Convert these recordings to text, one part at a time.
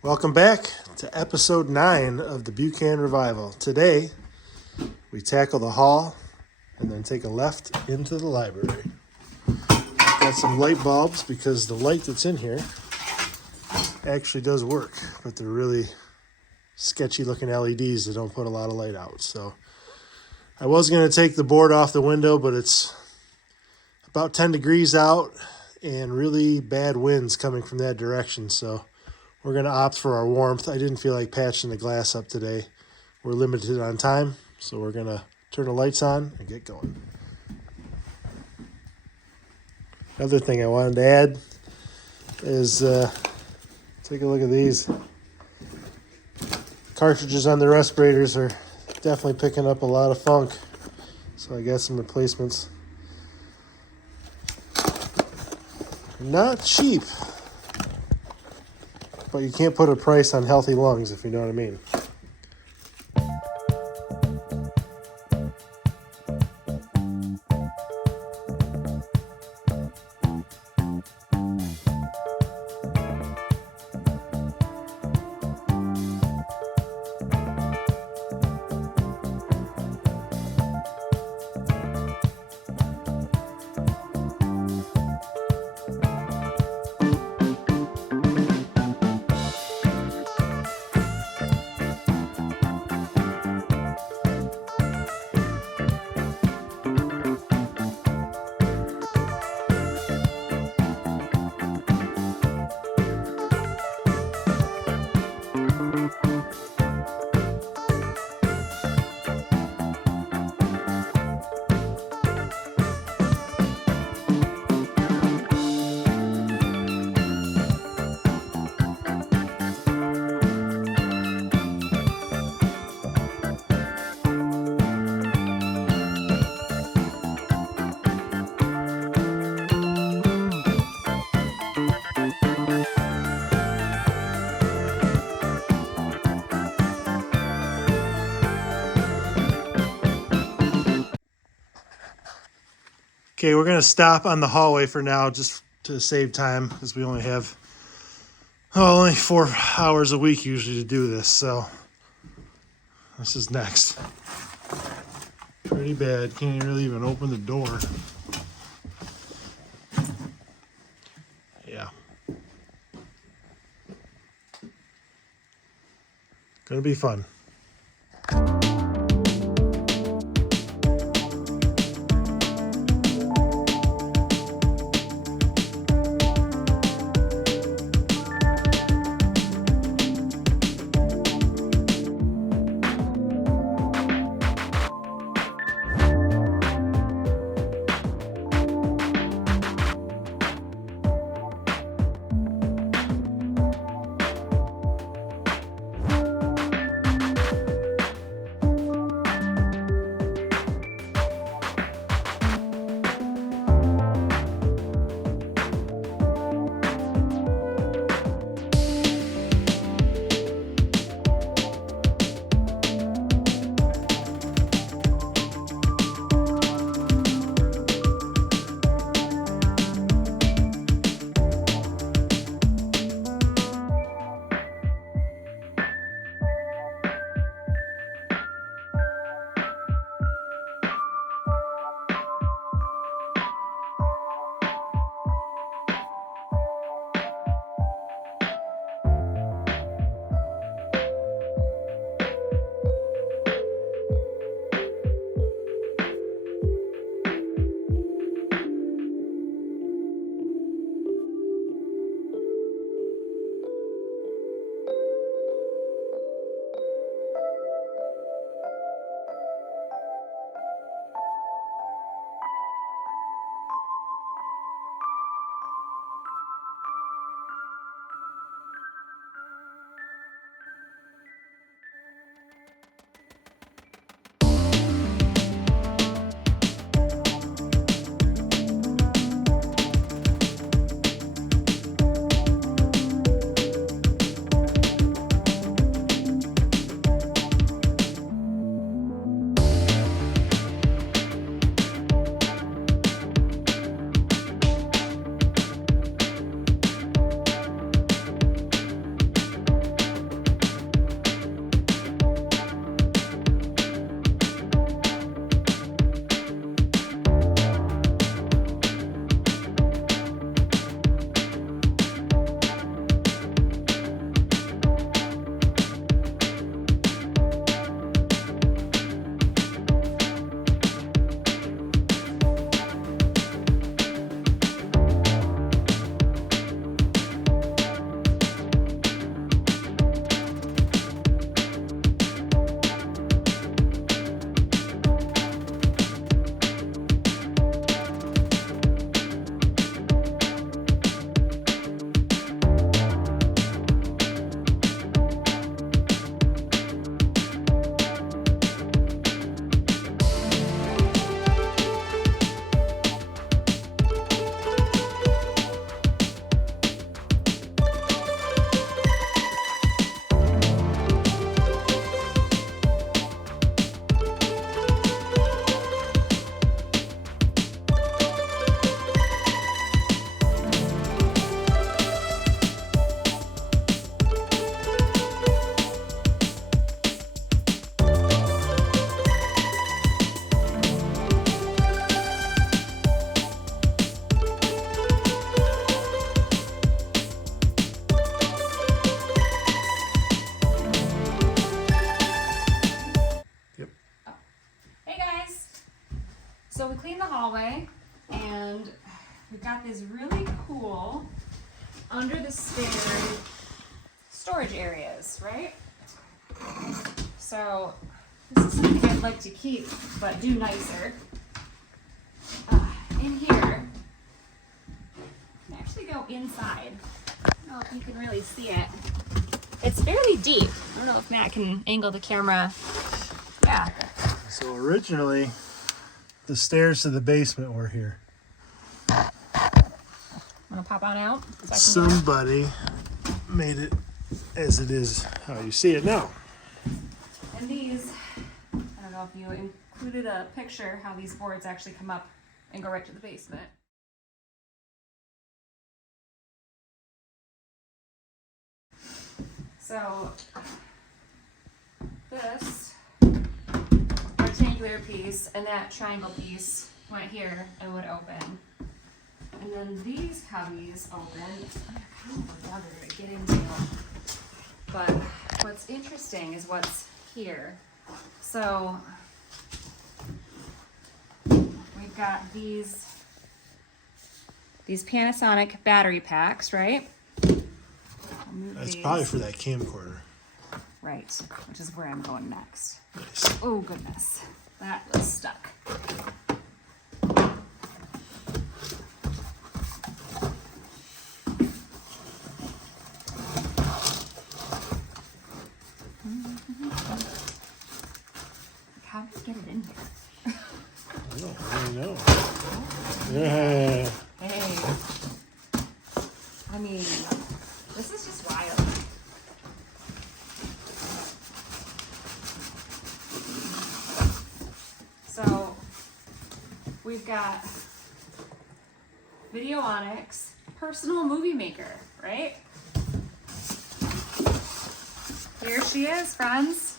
Welcome back to episode 9 of the Buchan Revival. Today, we tackle the hall and then take a left into the library. Got some light bulbs because the light that's in here actually does work, but they're really sketchy looking LEDs that don't put a lot of light out. So I was going to take the board off the window, but it's about 10 degrees out and really bad winds coming from that direction. So we're going to opt for our warmth. I didn't feel like patching the glass up today. We're limited on time, so we're going to turn the lights on and get going. Another thing I wanted to add is take a look at these. Cartridges on the respirators are definitely picking up a lot of funk, so I got some replacements. Not cheap, but you can't put a price on healthy lungs, if you know what I mean. Okay, we're going to stop on the hallway for now just to save time because we only have only 4 hours a week usually to do this. So this is next. Pretty bad. Can't really even open the door. Yeah. Gonna be fun. we've got these really cool under the stair storage areas, right? So this is something I'd like to keep, but do nicer. In here, I can actually go inside. I don't know if you can really see it. It's fairly deep. I don't know if Matt can angle the camera. Yeah. So originally, the stairs to the basement were here. Want to pop on out? So Somebody made it as it is, how you see it now. and these, I don't know if you included a picture how these boards actually come up and go right to the basement. So this rectangular piece and that triangle piece went here and would open. And then these cubbies open. They're kind of harder to get into. But what's interesting is what's here. So we've got these Panasonic battery packs, right? That's probably for that camcorder. Right, which is where I'm going next. Nice. Oh goodness, that was stuck. How did you get it in here? I don't really know. Yeah. Hey, I mean, this is just wild. So we've got Videonics, personal movie maker, right? Here she is, friends.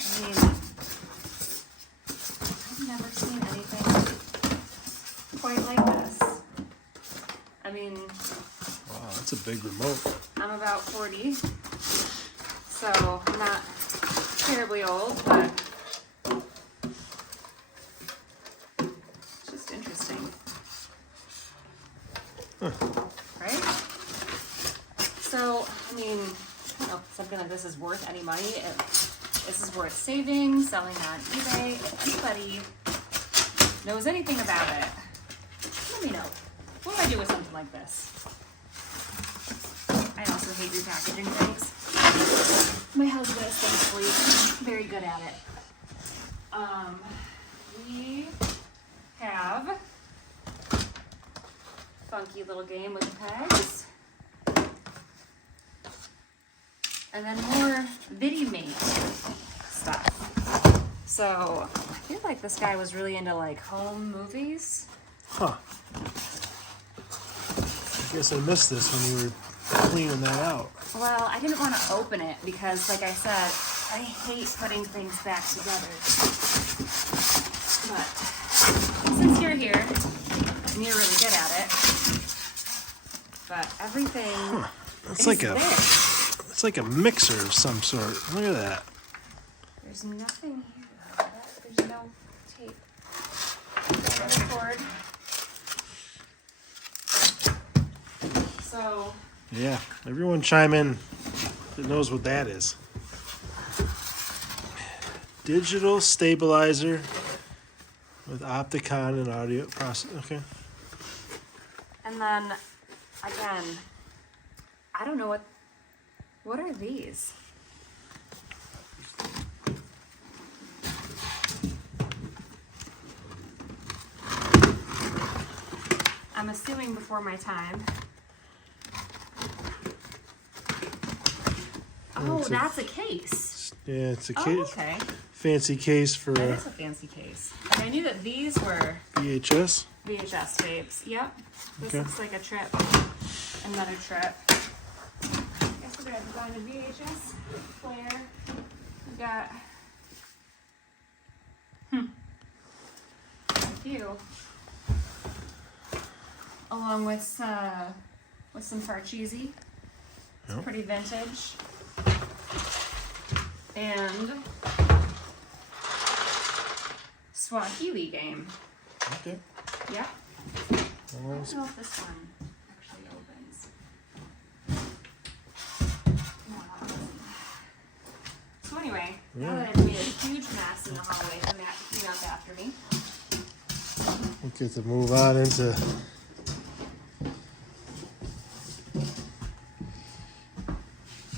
I mean, I've never seen anything quite like this. I mean, Wow, that's a big remote. I'm about 40, so I'm not terribly old, but it's just interesting. Right? So, I mean, I don't know if something like this is worth any money. If this is worth saving, selling on eBay. If anybody knows anything about it, let me know. What do I do with something like this? I also hate repackaging things. My husband is thankfully very good at it. We have funky little game with the pegs. And then more Vidimate stuff. So I feel like this guy was really into like home movies. Huh. I guess I missed this when you were cleaning that out. Well, I didn't want to open it because, like I said, I hate putting things back together. But since you're here and you're really good at it, but everything It's is like there. it's like a mixer of some sort. Look at that. There's nothing here. There's no tape. No cord. So Yeah, everyone chime in that knows what that is. Digital stabilizer with Opticon and audio process. Okay. and then again, I don't know what are these? I'm assuming before my time. Oh, It's a- that's a case. Yeah, it's a Oh, case, okay. fancy case for That is a fancy case. And I knew that these were VHS. VHS tapes. Yep. This Okay. looks like a trip. Another trip. Guess we're gonna find a VHS player. We got a few. Along with some Parcheesi. It's Yep. pretty vintage. And Swahili game. Okay. Yep. don't know if this one actually opens. No, that doesn't. So anyway, now that I've made a huge mess in the hallway for Matt to clean up after me. We get to move on into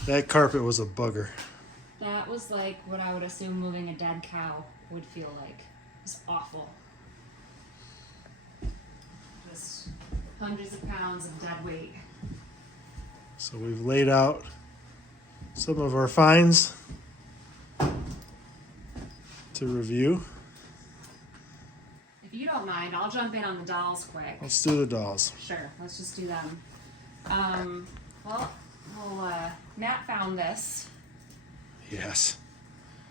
that carpet was a bugger. That was like what I would assume moving a dead cow would feel like. It was awful. Just hundreds of pounds of dead weight. So we've laid out some of our finds to review. If you don't mind, I'll jump in on the dolls quick. Let's do the dolls. Sure, let's just do them. Well, Matt found this. Yes.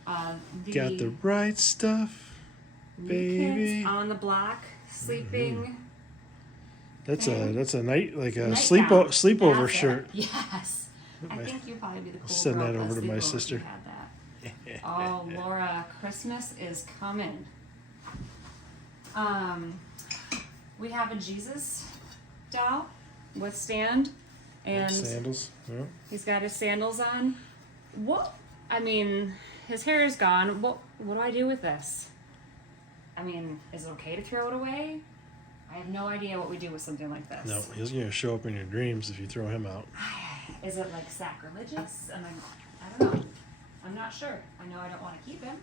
The Got the right stuff, New baby. Kids on the Block, sleeping. That's a night like a Nightgown. sleepover That's it. shirt. Yes. I think you'd probably be the cool Send girl that over to my sleepover if sister. you had that. Oh, Laura, Christmas is coming. We have a Jesus doll with stand, and Sandals. Yeah. he's got his sandals on. What? I mean, his hair is gone. What do I do with this? I mean, is it okay to throw it away? I have no idea what we do with something like this. No, he's gonna show up in your dreams if you throw him out. Is it like sacrilegious? I don't know. I'm not sure. I know I don't want to keep him.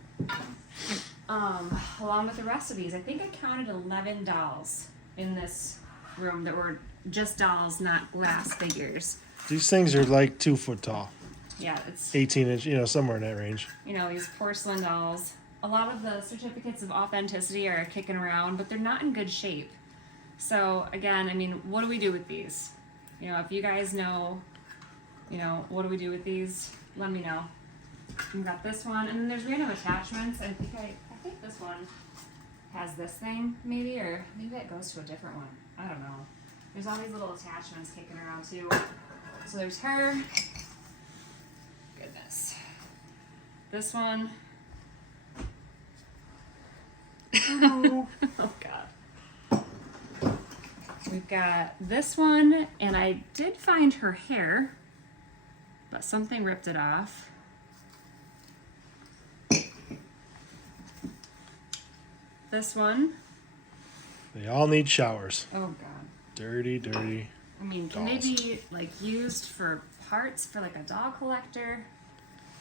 Along with the rest of these, I think I counted 11 dolls in this room that were just dolls, not glass figures. These things are like 2 foot tall, Yeah, it's 18 inch, somewhere in that range. these porcelain dolls. A lot of the certificates of authenticity are kicking around, but they're not in good shape. So again, I mean, what do we do with these? If you guys know, what do we do with these? Let me know. We've got this one, and then there's random attachments. I think this one has this thing, maybe, or maybe that goes to a different one. I don't know. There's all these little attachments kicking around too. So there's her. Goodness. This one. Oh God. We've got this one, and I did find her hair, but something ripped it off. This one. They all need showers. Oh God. Dirty. I mean, can they Dolls. be like used for parts for like a dog collector?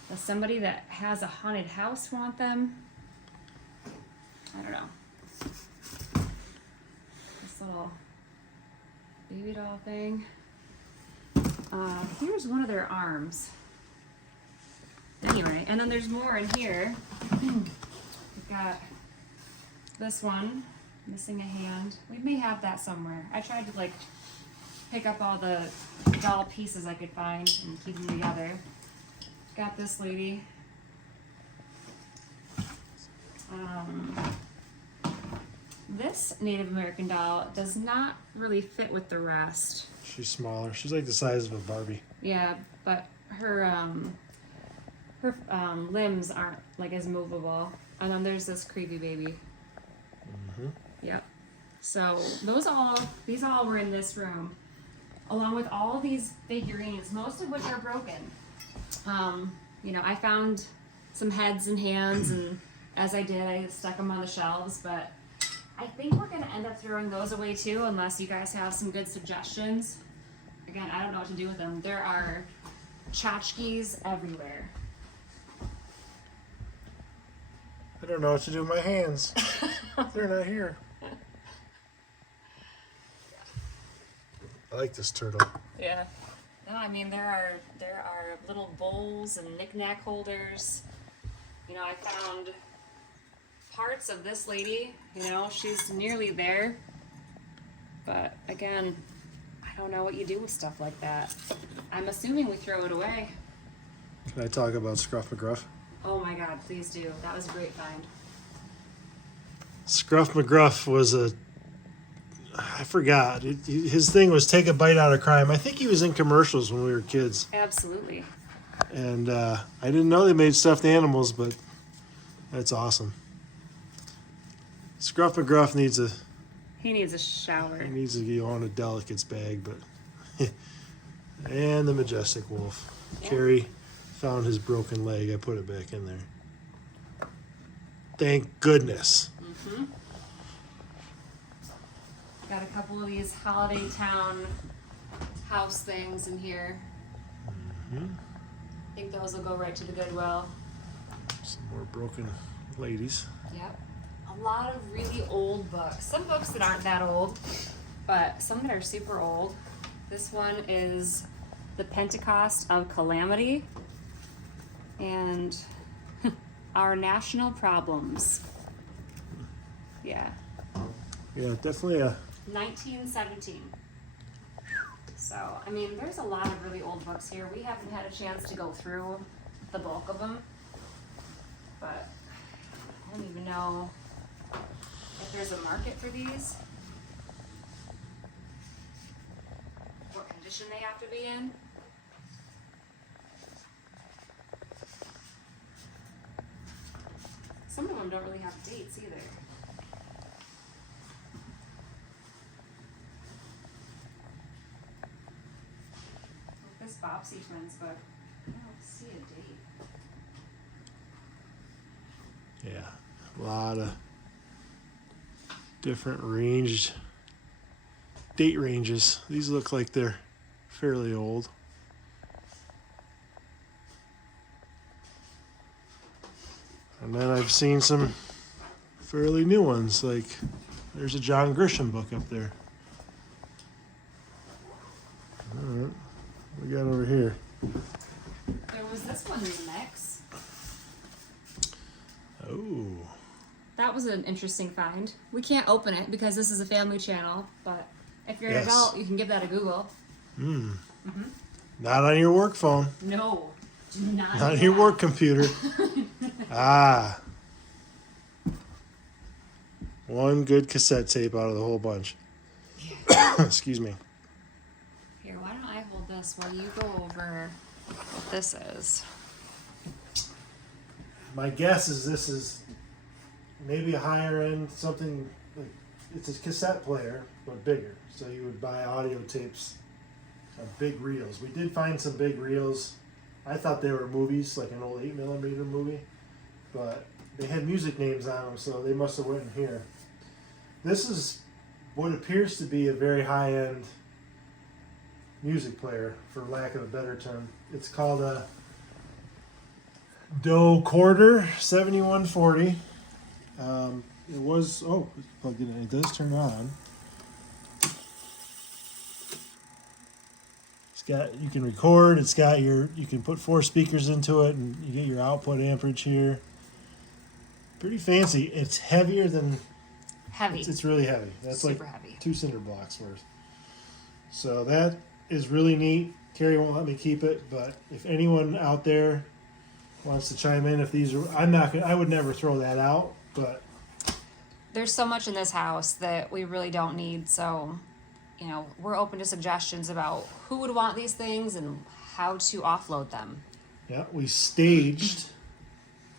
Does somebody that has a haunted house want them? I don't know. This little baby doll thing. Here's one of their arms. Anyway, and then there's more in here. We've got this one, missing a hand. We may have that somewhere. I tried to like pick up all the doll pieces I could find and keep them together. Got this lady. This Native American doll does not really fit with the rest. She's smaller. She's like the size of a Barbie. Yeah, but her limbs aren't like as movable. And then there's this creepy baby. Yep. So these all were in this room, along with all these figurines, most of which are broken. I found some heads and hands, and as I did, I stuck them on the shelves, but I think we're gonna end up throwing those away too, unless you guys have some good suggestions. Again, I don't know what to do with them. There are tchotchkes everywhere. I don't know what to do with my hands. They're not here. I like this turtle. Yeah. No, I mean there are little bowls and knick-knack holders. I found parts of this lady. She's nearly there. But again, I don't know what you do with stuff like that. I'm assuming we throw it away. Can I talk about Scruff McGruff? Oh my God, please do. That was a great find. Scruff McGruff was I forgot. His thing was take a bite out of crime. I think he was in commercials when we were kids. Absolutely. And I didn't know they made stuffed animals, but that's awesome. Scruff McGruff needs a He needs a shower. He needs to go on a delicates bag, but and the majestic wolf. Yeah. Carrie found his broken leg. I put it back in there. Thank goodness. Mm-hmm. Got a couple of these Holiday Town house things in here. Mm-hmm. I think those will go right to the Goodwill. Some more broken ladies. Yep. A lot of really old books. Some books that aren't that old, but some that are super old. This one is The Pentecost of Calamity and Our National Problems. Yeah. Yeah, definitely a 1917. So, I mean, there's a lot of really old books here. We haven't had a chance to go through the bulk of them, but I don't even know if there's a market for these. What condition they have to be in. Some of them don't really have dates either. This Bobbsey Twins book, I don't see a date. Yeah, a lot of different ranged date ranges. These look like they're fairly old. And then I've seen some fairly new ones, like there's a John Grisham book up there. All right, what we got over here? There was this one in the mix. Oh. That was an interesting find. We can't open it because this is a family channel, but if you're an Yes. adult, you can give that a Google. Not on your work phone. No, do not. Not do on your that. work computer. Ah. One good cassette tape out of the whole bunch. Excuse me. Here, why don't I hold this while you go over what this is? My guess is this is maybe a higher end, something like it's a cassette player, but bigger. So you would buy audio tapes of big reels. We did find some big reels. I thought they were movies, like an old 8mm movie, but they had music names on them, so they must have went in here. This is what appears to be a very high end music player, for lack of a better term. It's called a Doe Quarter 7140. It was, it's plugged in. It does turn on. It's got, you can record. It's got you can put 4 speakers into it, and you get your output amperage here. Pretty fancy. It's heavier than. Heavy. It's really heavy. That's Super like heavy. 2 cinder blocks worth. So that is really neat. Carrie won't let me keep it, but if anyone out there wants to chime in, if these are, I would never throw that out, but There's so much in this house that we really don't need, so, you know, we're open to suggestions about who would want these things and how to offload them. yeah, we staged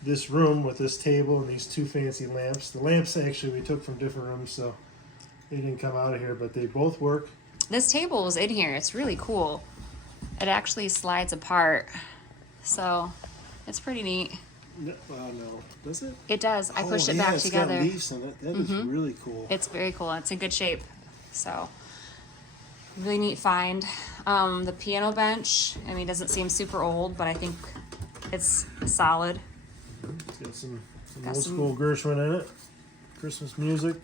this room with this table and these 2 fancy lamps. The lamps actually we took from different rooms, so they didn't come out of here, but they both work. This table is in here. It's really cool. It actually slides apart, so it's pretty neat. No, does it? It does. I pushed it yeah, back it's together. got leaves in it. That is really cool. It's very cool. It's in good shape. So, really neat find. The piano bench, I mean, doesn't seem super old, but I think it's solid. It's got some Got old some- school Gershwin in it. Christmas music.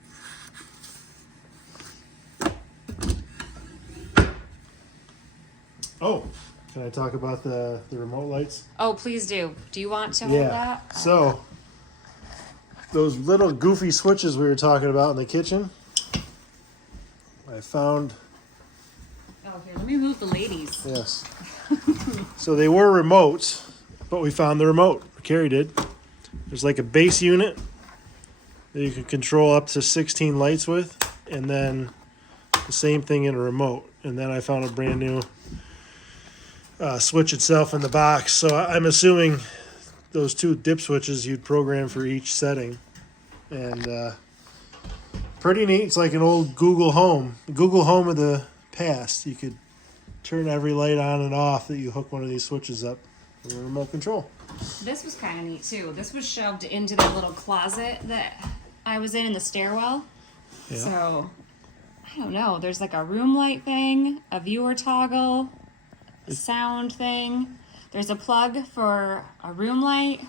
Oh, can I talk about the remote lights? Oh, please do. Do you want to hold that? So, those little goofy switches we were talking about in the kitchen, I found. Oh, here, let me move the ladies. Yes. So they were remotes, but we found the remote. Carrie did. There's like a base unit that you can control up to 16 lights with, and then the same thing in a remote. And then I found a brand new switch itself in the box. So I'm assuming those 2 dip switches you'd program for each setting. And Pretty neat. It's like an old Google Home of the past. You could turn every light on and off that you hook one of these switches up with a remote control. This was kind of neat too. This was shoved into that little closet that I was in the stairwell. Yeah. So, I don't know. There's like a room light thing, a viewer toggle, a sound thing. There's a plug for a room light.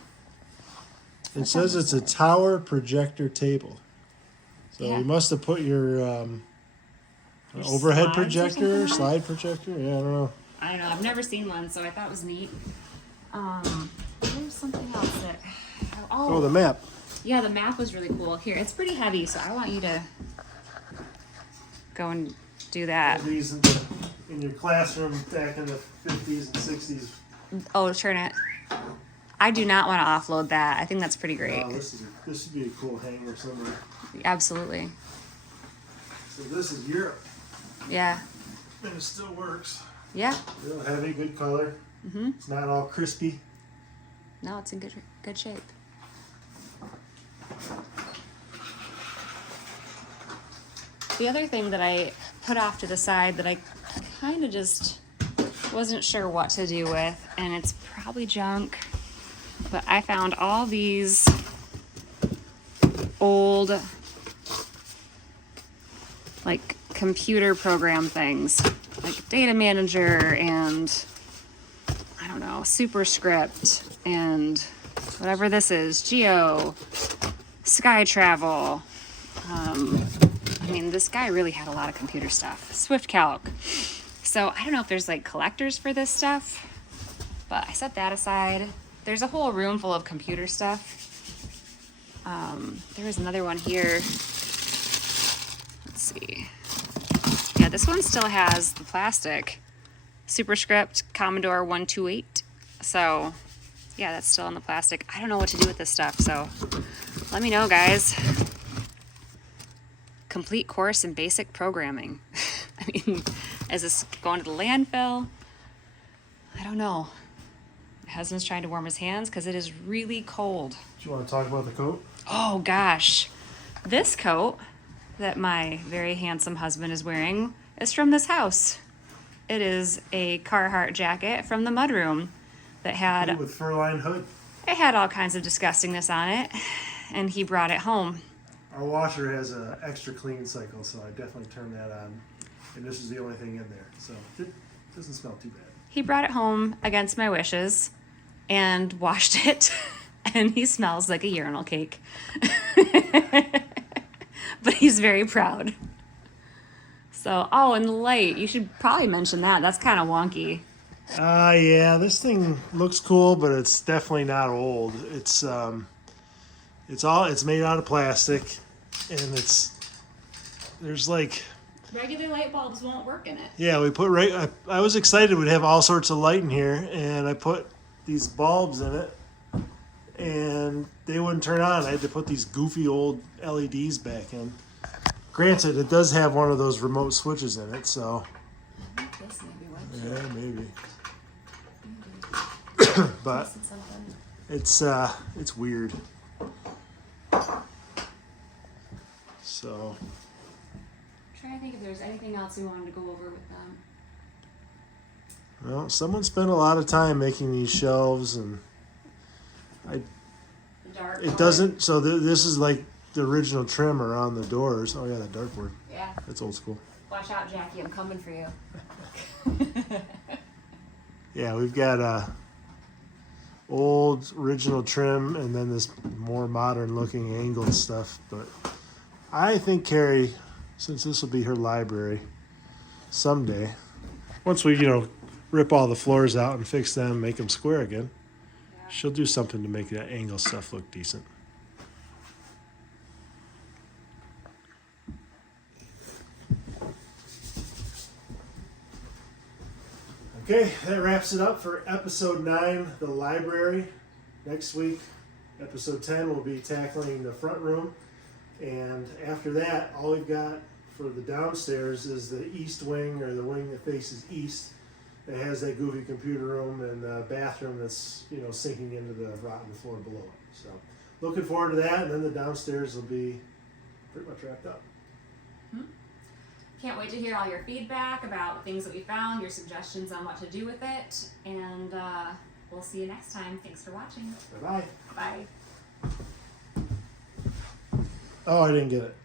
It says it's a tower projector table. So Yeah. you must have put your overhead slides or projector, something on it? slide projector. Yeah, I don't know. I don't know. I've never seen one, so I thought it was neat. There's something else that. Oh, the map. Yeah, the map was really cool. Here, it's pretty heavy, so I want you to go and do that. These in your classroom back in the 50s and 60s. Oh, turn it. I do not want to offload that. I think that's pretty great. Wow, this would be a cool hanger somewhere. Absolutely. So this is Europe, Yeah. and it still works. Yeah. Real heavy, good color. Mhm. It's not all crispy. No, it's in good shape. The other thing that I put off to the side that I kind of just wasn't sure what to do with, and it's probably junk, but I found all these old like computer program things like data manager and I don't know, superscript and whatever this is, geo, sky travel. I mean, this guy really had a lot of computer stuff. Swift calc. So I don't know if there's like collectors for this stuff, but I set that aside. There's a whole room full of computer stuff. There was another one here. Let's see. Yeah, this one still has the plastic. Superscript Commodore 128. So, yeah, that's still in the plastic. I don't know what to do with this stuff, so let me know, guys. Complete course in basic programming. I mean, is this going to the landfill? I don't know. My husband's trying to warm his hands because it is really cold. Do you want to talk about the coat? Oh, gosh. This coat that my very handsome husband is wearing is from this house. It is a Carhartt jacket from the mudroom that had With fur-lined hood. it had all kinds of disgustingness on it, and he brought it home. Our washer has an extra clean cycle, so I definitely turned that on. And this is the only thing in there, so it doesn't smell too bad. He brought it home against my wishes and washed it, and he smells like a urinal cake. But he's very proud. So, oh, and the light. You should probably mention that. That's kind of wonky. Yeah, this thing looks cool, but it's definitely not old. It's made out of plastic, and there's like, Regular light bulbs won't work in it. yeah, we put I was excited we'd have all sorts of light in here, and I put these bulbs in it, and they wouldn't turn on. I had to put these goofy old LEDs back in. Granted, it does have one of those remote switches in it, so I think this maybe works. yeah, maybe. But it's weird. So I'm trying to think if there's anything else we wanted to go over with them. well, someone spent a lot of time making these shelves, and The dark. it doesn't. So this is like the original trim around the doors. Oh yeah, that dartboard. Yeah. That's old school. Watch out, Jackie. I'm coming for you. Yeah, we've got old original trim, and then this more modern looking angled stuff. But I think Carrie, since this will be her library someday, once we rip all the floors out and fix them, make them square again, Yeah. she'll do something to make that angle stuff look decent. Okay, that wraps it up for episode 9, the library. Next week, episode 10, we'll be tackling the front room. And after that, all we've got for the downstairs is the east wing, or the wing that faces east. It has that goofy computer room and the bathroom that's, sinking into the rotten floor below it. So looking forward to that, and then the downstairs will be pretty much wrapped up. Can't wait to hear all your feedback about things that we found, your suggestions on what to do with it, and we'll see you next time. Thanks for watching. Bye-bye. Bye. Oh, I didn't get it.